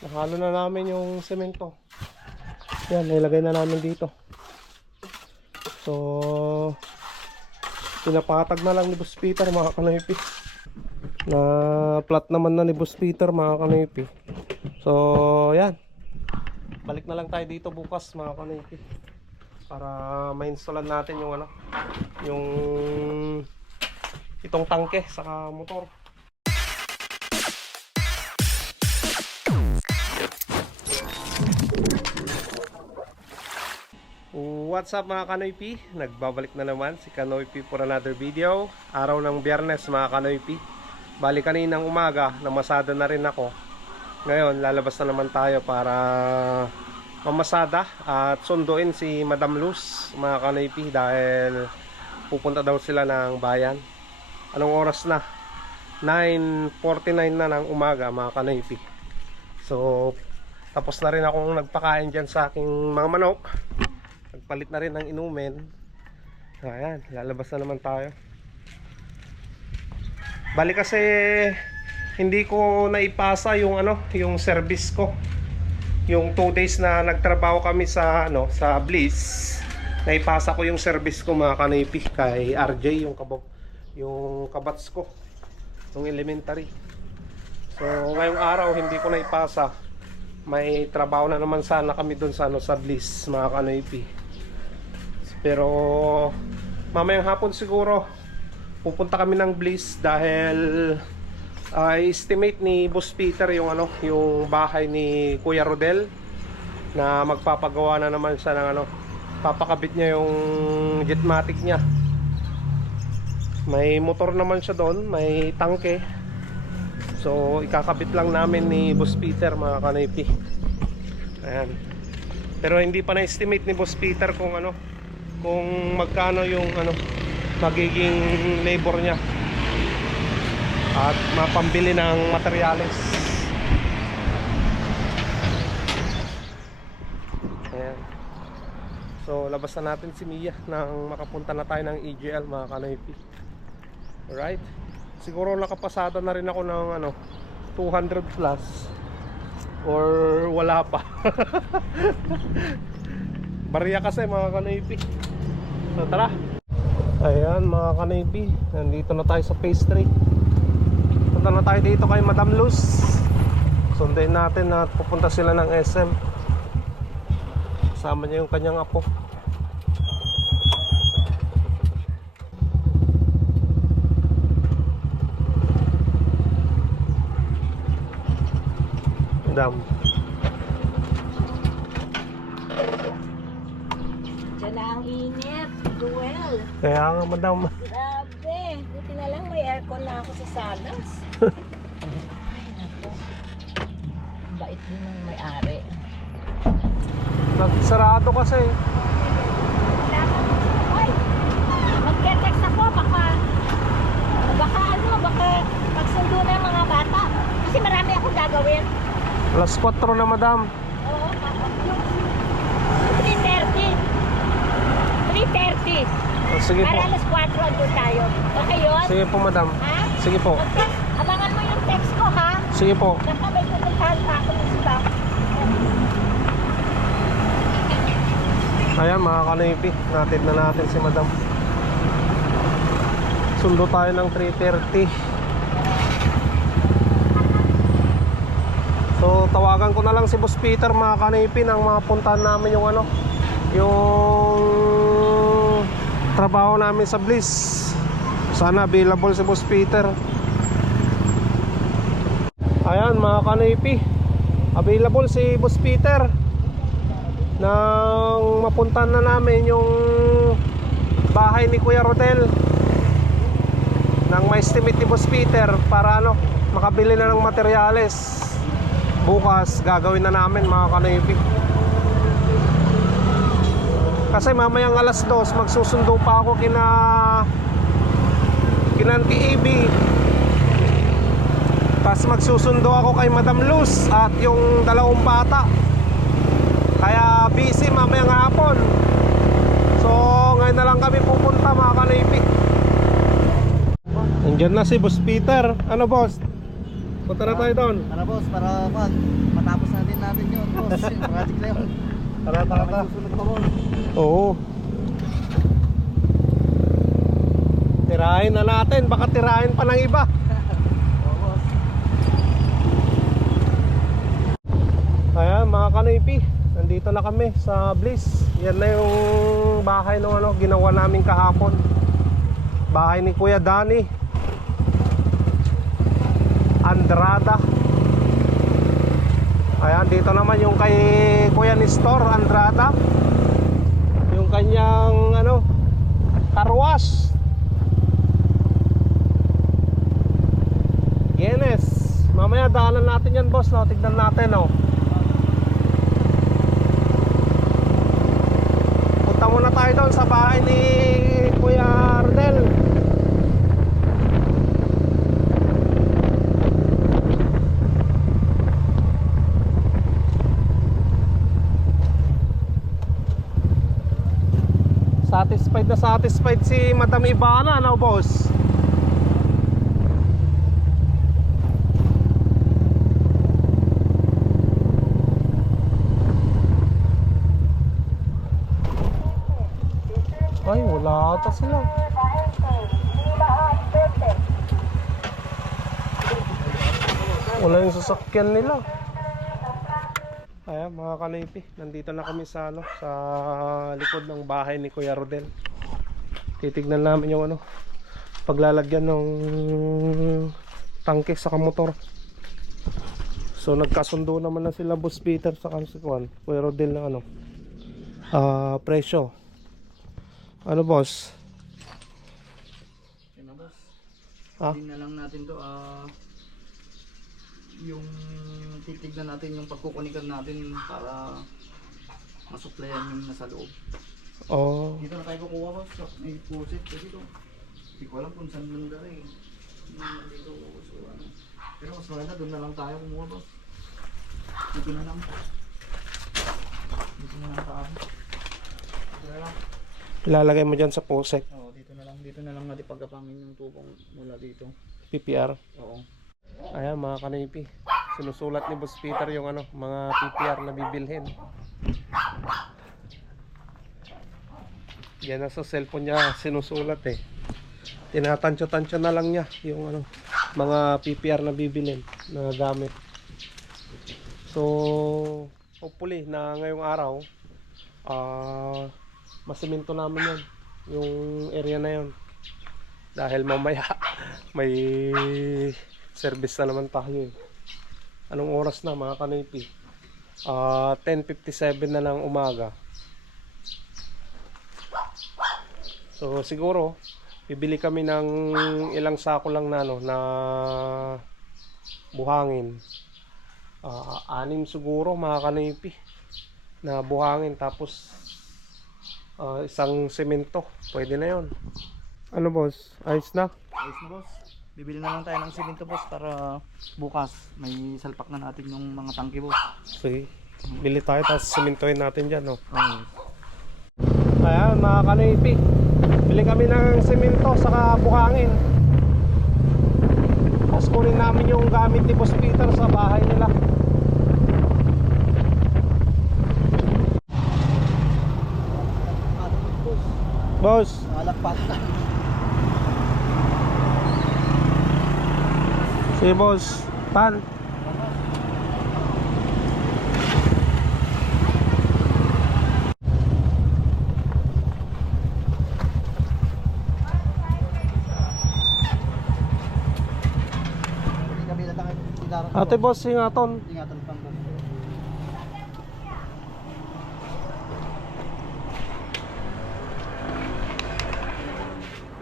Nahalo na namin yung semento. Yan, nilagay na namin dito. So, pinapatag na lang ni Boss Peter mga kanoypi. Na flat naman na ni Boss Peter mga kanoypi. So, yan. Balik na lang tayo dito bukas mga kanoypi. Para ma-installan natin yung ano, yung itong tangke saka motor. What's up mga Kanoypi? Nagbabalik na naman si Kanoypi for another video. Araw ng biyernes mga Kanoypi Bali kaninang umaga, namasada na rin ako. Ngayon, lalabas na naman tayo para mamasada At sunduin si Madam Luz mga Kanoypi Dahil pupunta daw sila ng bayan. Anong oras na? 9.49 na ng umaga mga Kanoypi So, tapos na rin akong nagpakain dyan sa aking mga manok Nagpalit na rin ng inumin. Ayan, lalabas na naman tayo. Bali kasi hindi ko naipasa yung ano, yung service ko. Yung 2 days na nagtrabaho kami sa ano, sa Bliss. Naipasa ko yung service ko mga kanipi kay RJ yung kabab yung kabats ko. Yung elementary. So ngayong araw hindi ko naipasa. May trabaho na naman sana kami doon sa ano sa Bliss mga kanipi. Pero mamayang hapon siguro pupunta kami ng Bliss dahil I estimate ni Boss Peter yung ano, yung bahay ni Kuya Rodel na magpapagawa na naman siya ng ano, papakabit niya yung jetmatic niya. May motor naman siya doon, may tangke. So ikakabit lang namin ni Boss Peter mga kanipi. Ayan. Pero hindi pa na-estimate ni Boss Peter kung ano, kung magkano yung ano magiging labor niya at mapambili ng materyales. Ayan. So labas na natin si Mia nang makapunta na tayo ng EGL mga kanoypi. Alright? Siguro nakapasada na rin ako ng ano 200 plus or wala pa Barya kasi mga kanipi. So tara. Ayan mga kanipi. Nandito na tayo sa pastry. Punta na tayo dito kay Madam Luz. Sundayin natin na pupunta sila ng SM. Kasama niya yung kanyang apo. Madam. Diyan na ang init. Duel. Kaya nga madam. Grabe. Buti na lang may aircon na ako sa salas. Ay, naku. Bait din ng may-ari. Nagsarado kasi. Ay! Magte-text ako. Baka, baka ano, baka magsundo na yung mga bata. Kasi marami akong gagawin. Alas 4 na madam. Oo, yung 3.30. 3.30. Oh, sige po. Para alas 4 andun tayo. Okay yun? Sige po madam. Ha? Sige po. Okay. Abangan mo yung text ko, ha? Sige po. Baka may pupuntahan pa ako ng sila. Ayan mga kanipi, natin na natin si madam. Sundo tayo ng 3.30. So tawagan ko na lang si Boss Peter mga kanipi nang mapuntahan namin yung ano, yung trabaho namin sa Bliss. Sana available si Boss Peter. Ayan mga kanipi, available si Boss Peter. Nang mapuntahan na namin yung bahay ni Kuya Rodel. Nang ma-estimate ni Boss Peter para ano makabili na ng materyales. Bukas gagawin na namin mga kanipi kasi mamayang alas dos magsusundo pa ako kina kinanti AB tapos magsusundo ako kay Madam Luz at yung dalawang bata kaya busy mamayang hapon. So ngayon na lang kami pupunta mga kanipi. Nandiyan na si Boss Peter. Ano boss? Punta na tayo doon. Tara boss, para matapos na din natin yun boss. Project na yun. Tara, tara, tara. Oo. Tirahin na natin, baka tirahin pa ng iba. Ayan mga kanipi, nandito na kami sa Bliss. Yan na yung bahay ng ano, ginawa namin kahapon. Bahay ni Kuya Dani. Andrada. Ayan, dito naman yung kay Kuya Nestor Andrada. Yung kanyang ano, karwas. Yenes. Mamaya daanan natin yan boss, no? Tignan natin, no? Punta muna tayo doon sa bahay ni Kuya Ardel. Satisfied na satisfied si Madam Ibana, no boss? Ay, wala ata sila. Wala yung sasakyan nila. Ayan mga kanipi, nandito na kami sa ano, sa likod ng bahay ni Kuya Rodel. Titignan namin yung ano, paglalagyan ng tangke sa motor. So nagkasundo naman na sila Boss Peter sa Kansikuan, Kuya Rodel ng ano, ah presyo. Ano boss? Yun na boss. Ah? Hindi na lang natin to ah yung titignan natin yung pagkukunikan natin para masuplayan yung nasa loob. Oh, Dito na tayo kukuha boss. So, May pusit kasi to. Hindi ko alam kung saan eh. Yung Dito so ano. Pero mas maganda doon na lang tayo kumuha boss. Dito na lang. Dito na lang tayo. Dito na lang. ilalagay mo dyan sa puset, Oo, dito na lang. Dito na lang natin pagkapangin yung tubong mula dito. PPR. Oo. Ayan mga kanipi. Sinusulat ni Boss Peter yung ano, mga PPR na bibilhin. Yan na sa cellphone niya sinusulat eh. Tinatansya-tansya na lang niya yung ano, mga PPR na bibilhin na gamit. So, hopefully na ngayong araw ah masiminto namin yun yung area na yun dahil mamaya may service na naman tayo eh. Anong oras na mga kanipi? Ah, 10.57 na ng umaga. So siguro bibili kami ng ilang sako lang na ano na buhangin. Ah, anim siguro mga kanipi na buhangin tapos ah, isang semento. Pwede na 'yon. Ano boss? Ayos na? Ayos na boss. Bibili na lang tayo ng simento boss para bukas may salpak na natin yung mga tangke boss. Sige. Bili tayo tapos simentohin natin dyan, no? Oo. Ayan, mga kanipi. Bili kami ng semento saka buhangin. Tapos kunin namin yung gamit ni Boss Peter sa bahay nila. Boss, Nalagpat na. si Boss Tan. Hindi kami natakay. Ate Boss, singaton. Ingatan pang boss.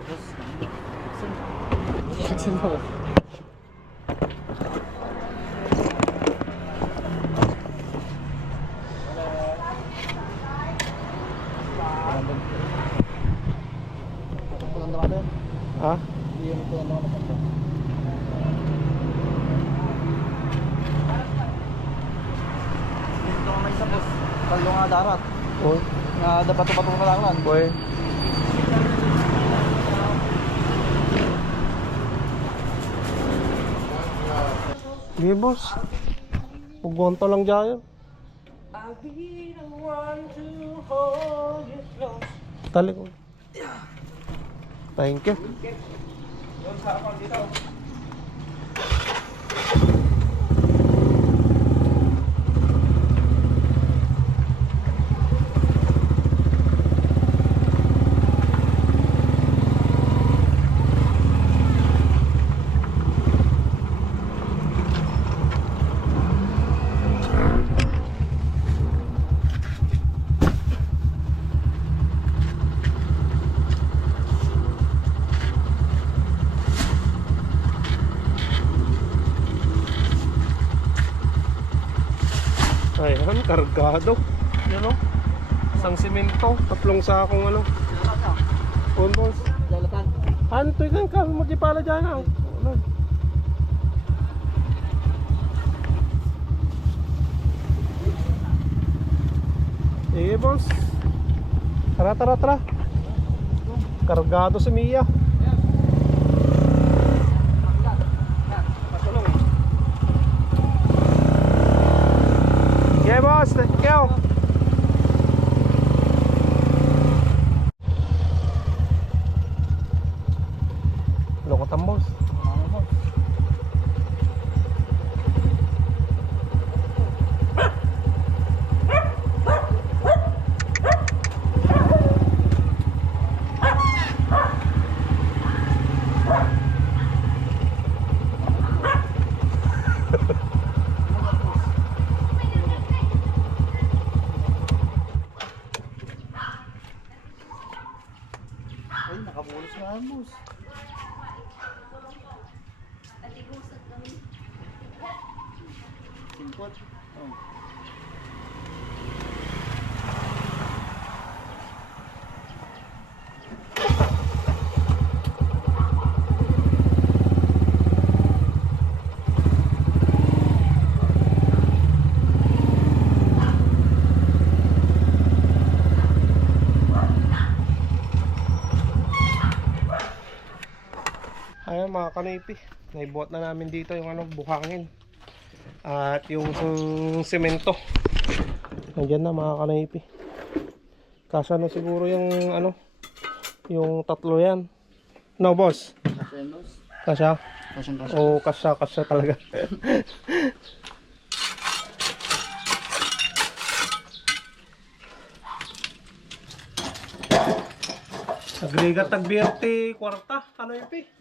Boss. Jackson boss. Pulang naman Ha? Hindi yung pulang naman Dito ka may isa boss. Talo nga darat. Boy. Nga dapat-dapat mo lang lang. Boy. Sige, boss. Pugonto lang dyan. One to hold you close. Tali ko. Thank Ayan, kargado. Yan o. Isang simento, tatlong sakong ano. Un boss. Lalatan. Hanto kan ka, magipala dyan ah. Ano? Sige boss. Tara, tara, tara. Kargado si Mia. Yeah, boss. Thank you. Lokotan, boss. Ay, nakabulos nga ang boss. Simpot. Oh. Ayan mga kanipi, naibuhat na namin dito yung ano, buhangin. At yung semento. Nandiyan na mga kanipi. Kasya na siguro yung ano, yung tatlo yan. No boss, Kasya. O kasya, kasya talaga. Agregat tagbiyerte kwarta, ano yun pi?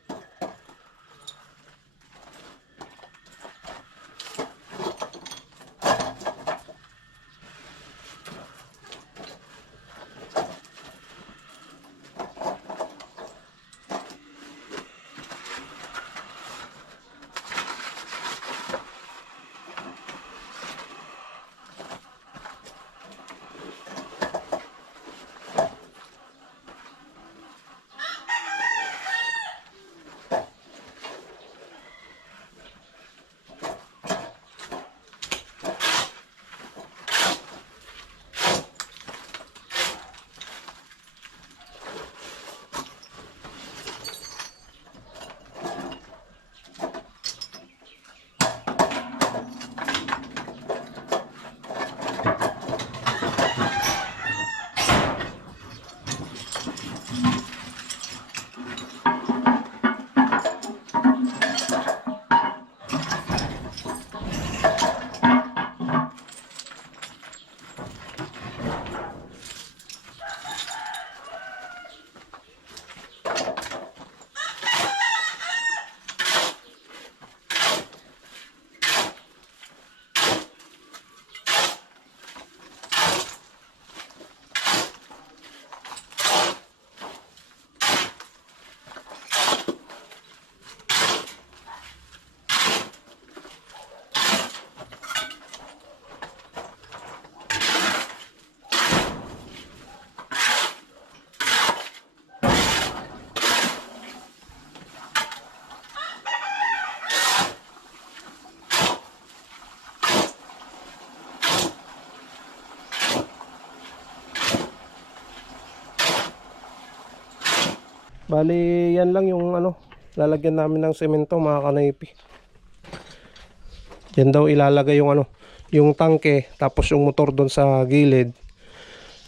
Bali, yan lang yung ano, lalagyan namin ng semento mga kanaypi. Yan daw ilalagay yung ano, yung tangke tapos yung motor doon sa gilid.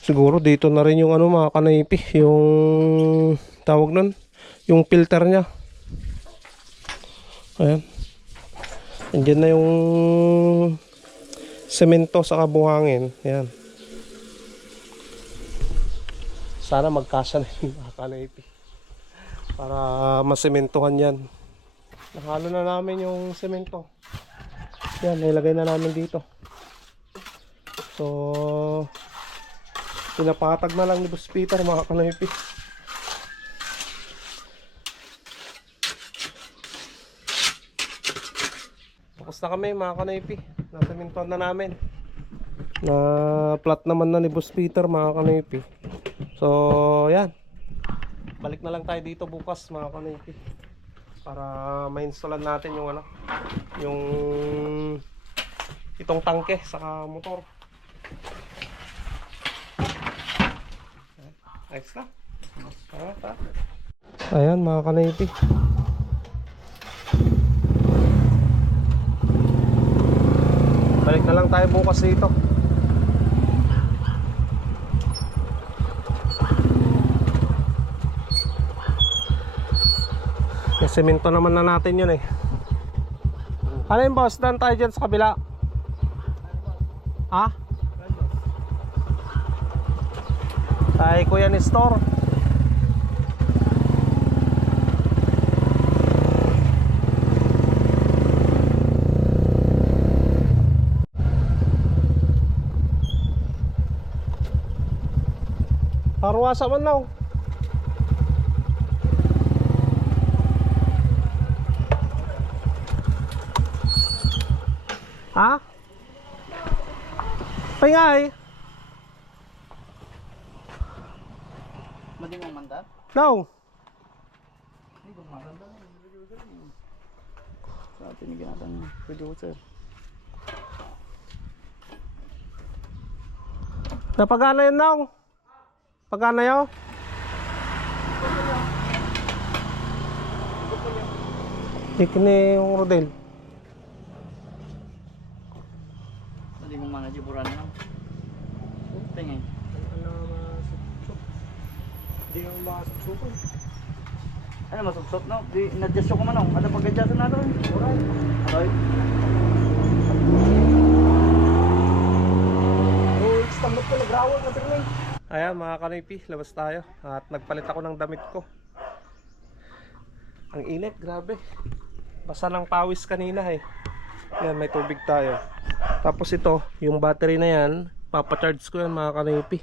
Siguro dito na rin yung ano mga kanaypi, yung tawag nun, yung filter niya. Ayan. Andiyan na yung semento sa kabuhangin. Ayan. Sana magkasa na yung mga kanaypi. Para masementohan yan. Nahalo na namin yung semento. Yan, nilagay na namin dito. So, pinapatag na lang ni Boss Peter mga kanaypi. Tapos na kami mga kanaypi. Nasementohan na namin. Na flat naman na ni Boss Peter mga kanaypi. So, yan. Balik na lang tayo dito bukas mga kanaypi. Para ma-installan natin yung ano, yung itong tangke sa motor. Ayos na. Ayan mga kanaypi. Balik na lang tayo bukas dito. Semento naman na natin yun eh. Ano yung boss? Dan tayo dyan sa kabila. Ha? Kay Kuya Nestor. Parwasa man lang. Ha? Pangay. Madi mo mandat? No. Hindi ko maganda. Sa atin yung ginatang producer. Napagana yun now. Pagana yun. Ikini yung rodel. Madi mo mga jiburan na. Tingin. Hindi naman makasuksukan. Ano masuksot no? Di na-adjust ko man no. Ada pag-adjust na to. Alright. Alright. Oh, stamot ko nagrawag na tingin. Ayan mga kanipi, labas tayo. At nagpalit ako ng damit ko. Ang init, grabe. Basa ng pawis kanina eh. Yan, may tubig tayo. Tapos ito, yung battery na yan, papacharge ko yan mga kanipi.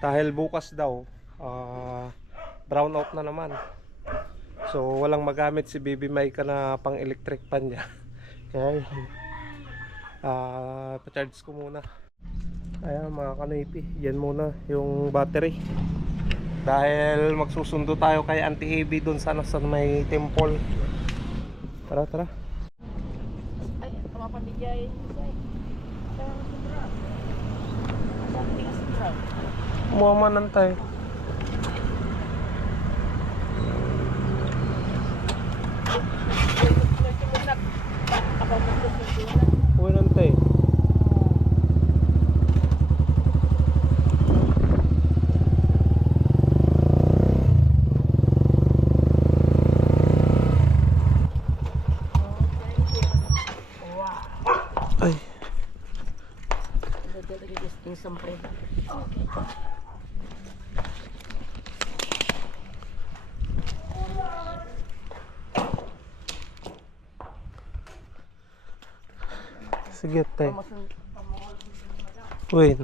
Dahil bukas daw, ah, brown out na naman. So, walang magamit si Baby Micah na pang electric pan niya. Kaya, ah, pa-charge ko muna. Ayan mga kanipi, yan muna yung battery. Dahil magsusundo tayo kay Auntie Abby doon sana sa may temple. Tara, tara. Ay, kamapamigay. Sabi nga sa Muamanan Yung sampre. sige tayo. Wait.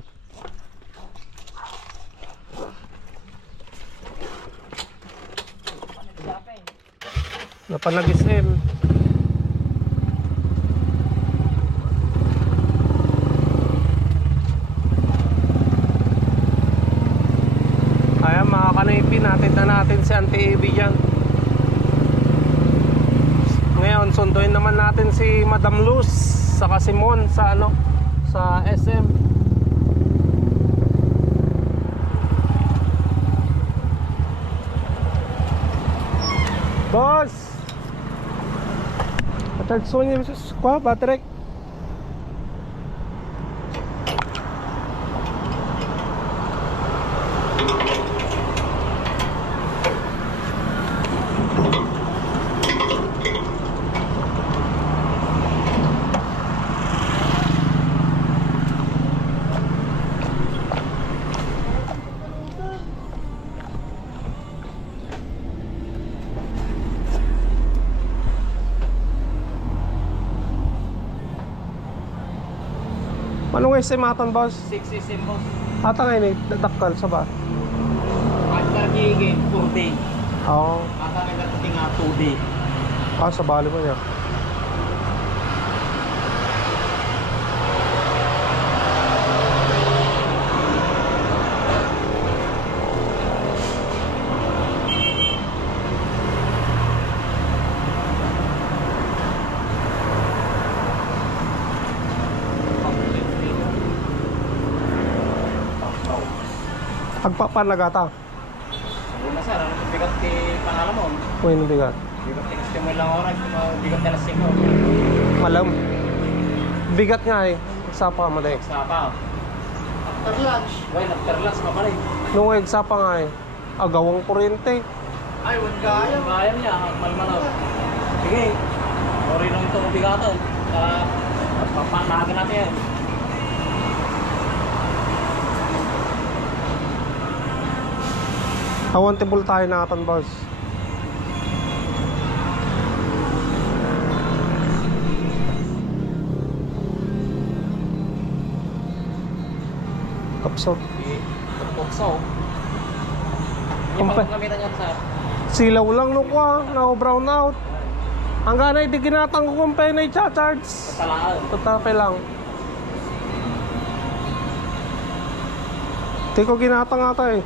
Napanag-SM. Ayan mga kanaypi, natin na dyan. Ngayon, sunduin naman natin si Madam Luz saka si Mon sa ano sa SM. Boss! Charge mo niya. Kuha, battery. Anong estimatan, boss? 6 is boss. Ata ngayon eh, dakal sa ba? At nagiging 4 day. Oo. At nagdating nga 2 day. Ah, sa bali mo niya. Agpapanagata. Una sir, ang bigat ti pangalan mo. Uy, nung bigat. Bigat ti gusto mo lang oras. Bigat ka na singo. Malam. Bigat nga eh. Sapa mo dahil. Sapa. After lunch. Why, after lunch eh. Nung eksapa nga eh. Agawang kuryente. Ay, wag kaya. Kaya niya, malmanaw. Sige. Sorry nung ito bigatan. Para papanagan natin yan. Accountable tayo na atan, boss. Kapsot. Tukso. Yung Kumpa- pagkakamitan niya sa Silaw lang no ko ah. Na-brown out. Hanggang na di ginatang ko kung penay charge. talaan. Tatape lang. Di ko ginatang ata eh.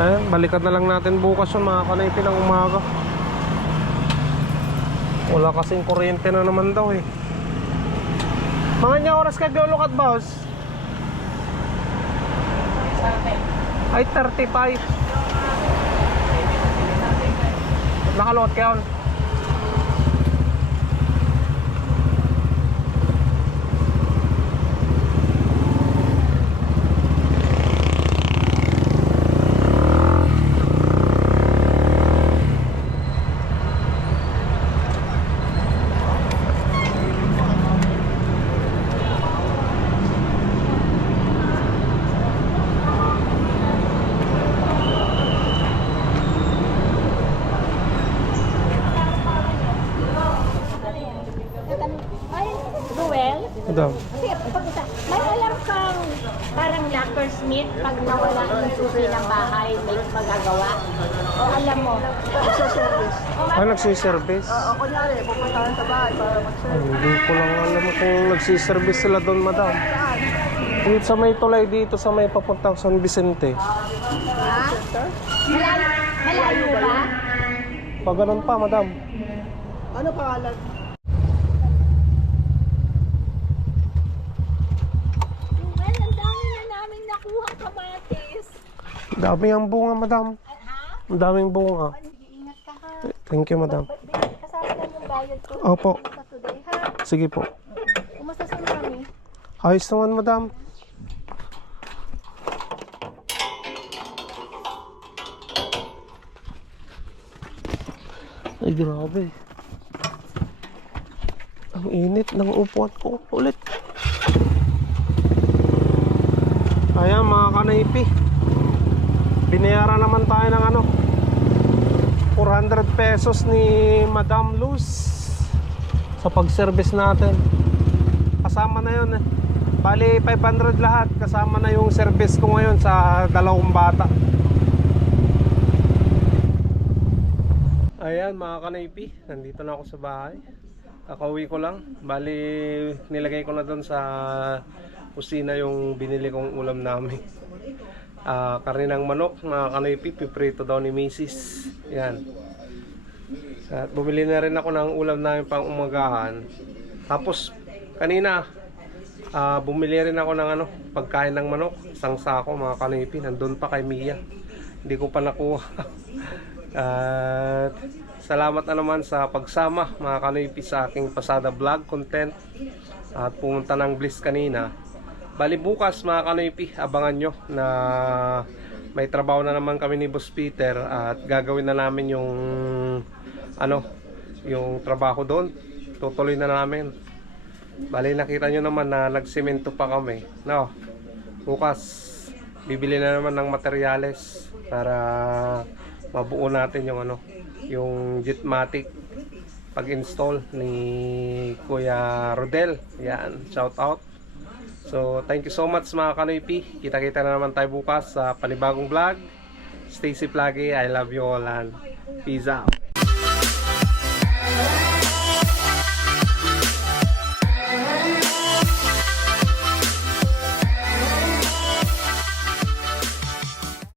Eh, balikan na lang natin bukas yun mga kanaypi ng umaga. Wala kasing kuryente na naman daw eh. Mga niya oras ka glulukat boss? Ay, 35. Nakalot ka yun? Ay, Ruel, Madam. Sir, pagkita, may alam kang parang locksmith pag nawala yung susi ng bahay, may magagawa? O alam mo? Sa service. Ay, nagsiservice? Oo, kunyari, pupuntahan sa bahay para mag-service. hindi ko lang alam kung nagsiservice sila doon, madam. Dito sa may tulay dito sa may papuntang San Vicente. Ha? Malayo, malayo ba? Pag ganun pa, madam. Ano pangalan? Ruel, ang dami na namin nakuha kamatis. Dami ang bunga, madam. Ha? Ang daming bunga. Ha. Thank you, madam. Kasama lang yung bayad ko. Opo. Sa today ha. Sige po. Kumusta si mami? Ayos naman, madam. Ay, grabe. Ang init ng upuan ko ulit. Ayan, mga kanaypi. Binayaran naman tayo ng ano, 400 pesos ni Madam Luz sa pag-service natin. Kasama na yun eh. Bali 500 lahat kasama na yung service ko ngayon sa dalawang bata. Ayan mga kanaypi, nandito na ako sa bahay. Kakauwi ko lang. Bali nilagay ko na doon sa kusina yung binili kong ulam namin. Ah, karne ng manok, mga kanaypi, piprito daw ni Mrs. Yan. At bumili na rin ako ng ulam namin pang umagahan. Tapos kanina ah, bumili rin ako ng ano, pagkain ng manok, isang sako mga kanipi, nandun pa kay Mia. Hindi ko pa nakuha. At salamat na naman sa pagsama mga kanipi sa aking pasada vlog content at pumunta ng Bliss kanina. Bali bukas mga kanipi, abangan nyo na may trabaho na naman kami ni Boss Peter at gagawin na namin yung ano, yung trabaho doon. Tutuloy na namin. Bali nakita nyo naman na nagsemento pa kami. No. Bukas bibili na naman ng materyales para mabuo natin yung ano, yung Jetmatic pag-install ni Kuya Rodel. Yan, shout out. So, thank you so much mga kanoypi. Kita-kita na naman tayo bukas sa panibagong vlog. Stay safe lagi. I love you all and peace out.